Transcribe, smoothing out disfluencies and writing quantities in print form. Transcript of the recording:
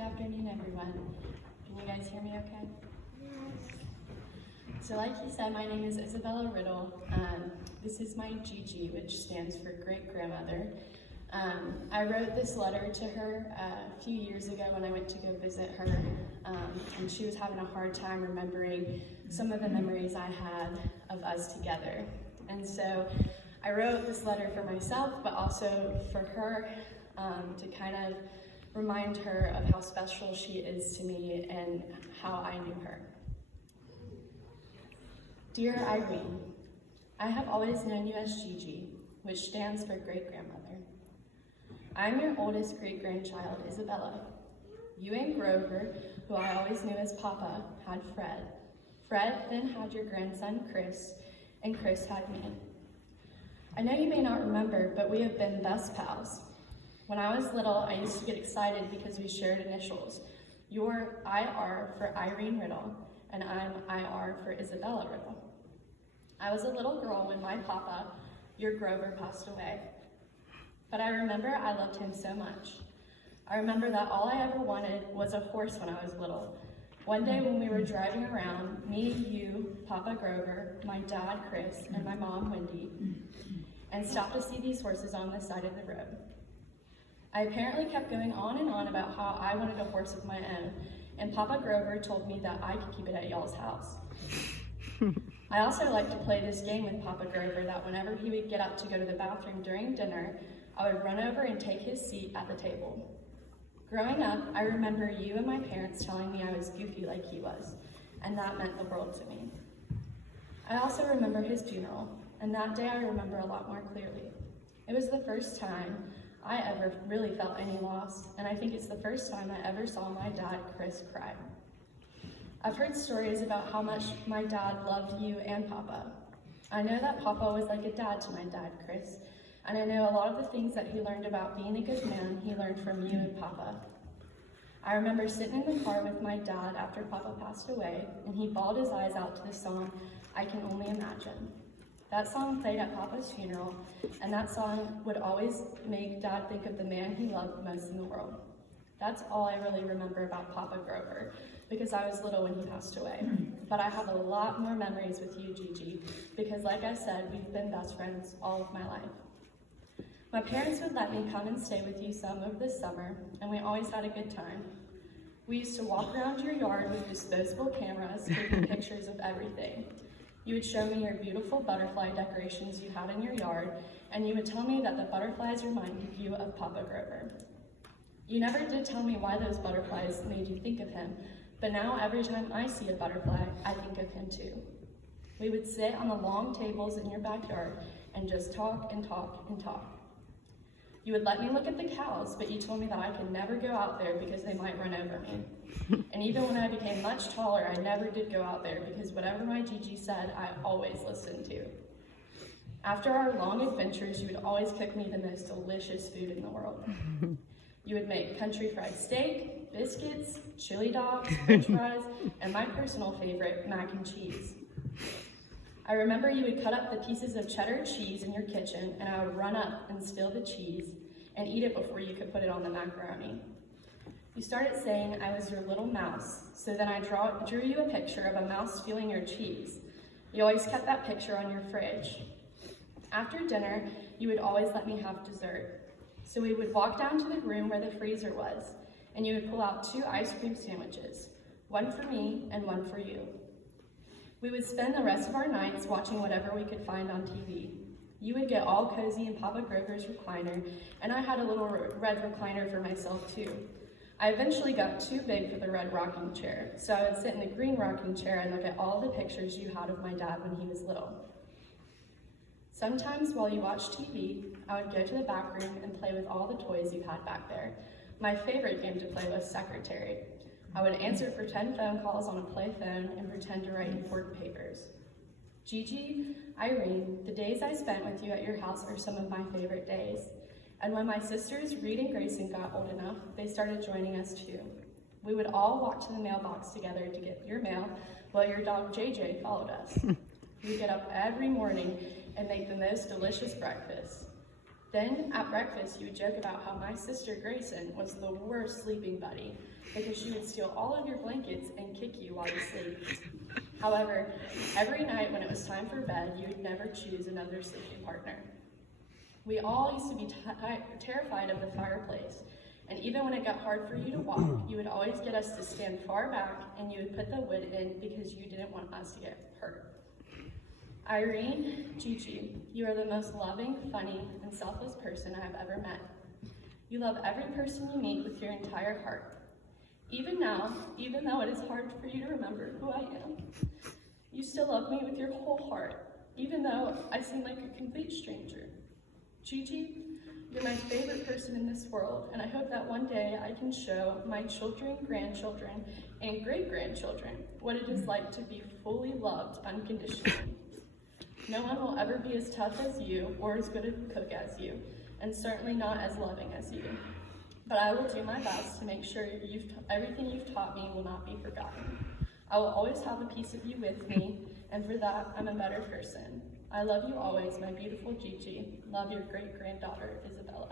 afternoon, everyone. Can you guys hear me okay? Yes. So like he said, my name is Isabella Riddle. This is my Gigi, which stands for great-grandmother. I wrote this letter to her a few years ago when I went to go visit her, and she was having a hard time remembering some of the memories I had of us together. And so I wrote this letter for myself, but also for her, to kind of remind her of how special she is to me and how I knew her. Dear Irene, I have always known you as Gigi, which stands for great-grandmother. I'm your oldest great-grandchild, Isabella. You and Grover, who I always knew as Papa, had Fred. Fred then had your grandson, Chris, and Chris had me. I know you may not remember, but we have been best pals. When I was little, I used to get excited because we shared initials. You're IR for Irene Riddle, and I'm IR for Isabella Riddle. I was a little girl when my papa, your Grover, passed away. But I remember I loved him so much. I remember that all I ever wanted was a horse when I was little. One day when we were driving around, me, you, Papa Grover, my dad, Chris, and my mom, Wendy, and stopped to see these horses on the side of the road. I apparently kept going on and on about how I wanted a horse of my own, and Papa Grover told me that I could keep it at y'all's house. I also liked to play this game with Papa Grover that whenever he would get up to go to the bathroom during dinner, I would run over and take his seat at the table. Growing up, I remember you and my parents telling me I was goofy like he was, and that meant the world to me. I also remember his funeral, and that day I remember a lot more clearly. It was the first time I ever really felt any loss, and I think it's the first time I ever saw my dad, Chris, cry. I've heard stories about how much my dad loved you and Papa. I know that Papa was like a dad to my dad, Chris, and I know a lot of the things that he learned about being a good man, he learned from you and Papa. I remember sitting in the car with my dad after Papa passed away, and he bawled his eyes out to the song, I Can Only Imagine. That song played at Papa's funeral, and that song would always make Dad think of the man he loved most in the world. That's all I really remember about Papa Grover, because I was little when he passed away. But I have a lot more memories with you, Gigi, because like I said, we've been best friends all of my life. My parents would let me come and stay with you some over the summer, and we always had a good time. We used to walk around your yard with disposable cameras, taking pictures of everything. You would show me your beautiful butterfly decorations you had in your yard, and you would tell me that the butterflies reminded you of Papa Grover. You never did tell me why those butterflies made you think of him, but now every time I see a butterfly, I think of him too. We would sit on the long tables in your backyard and just talk and talk and talk. You would let me look at the cows, but you told me that I could never go out there because they might run over me. And even when I became much taller, I never did go out there because whatever my Gigi said, I always listened to. After our long adventures, you would always cook me the most delicious food in the world. You would make country fried steak, biscuits, chili dogs, french fries, and my personal favorite, mac and cheese. I remember you would cut up the pieces of cheddar cheese in your kitchen, and I would run up and steal the cheese and eat it before you could put it on the macaroni. You started saying I was your little mouse, so then I drew you a picture of a mouse stealing your cheese. You always kept that picture on your fridge. After dinner, you would always let me have dessert. So we would walk down to the room where the freezer was, and you would pull out 2 ice cream sandwiches, one for me and one for you. We would spend the rest of our nights watching whatever we could find on TV. You would get all cozy in Papa Grover's recliner, and I had a little red recliner for myself too. I eventually got too big for the red rocking chair, so I would sit in the green rocking chair and look at all the pictures you had of my dad when he was little. Sometimes while you watched TV, I would go to the back room and play with all the toys you had back there. My favorite game to play was secretary. I would answer pretend phone calls on a play phone and pretend to write important papers. Gigi, Irene, the days I spent with you at your house are some of my favorite days. And when my sisters, Reed and Grayson, got old enough, they started joining us too. We would all walk to the mailbox together to get your mail while your dog JJ followed us. We'd get up every morning and make the most delicious breakfast. Then at breakfast, you would joke about how my sister Grayson was the worst sleeping buddy because she would steal all of your blankets and kick you while you sleep. However, every night when it was time for bed, you would never choose another sleeping partner. We all used to be terrified of the fireplace, and even when it got hard for you to walk, you would always get us to stand far back and you would put the wood in because you didn't want us to get hurt. Irene, Gigi, you are the most loving, funny, and selfless person I have ever met. You love every person you meet with your entire heart. Even now, even though it is hard for you to remember who I am, you still love me with your whole heart, even though I seem like a complete stranger. Gigi, you're my favorite person in this world, and I hope that one day I can show my children, grandchildren, and great-grandchildren what it is like to be fully loved unconditionally. No one will ever be as tough as you or as good a cook as you, and certainly not as loving as you. But I will do my best to make sure everything you've taught me will not be forgotten. I will always have a piece of you with me, and for that, I'm a better person. I love you always, my beautiful Gigi. Love your great-granddaughter, Isabella.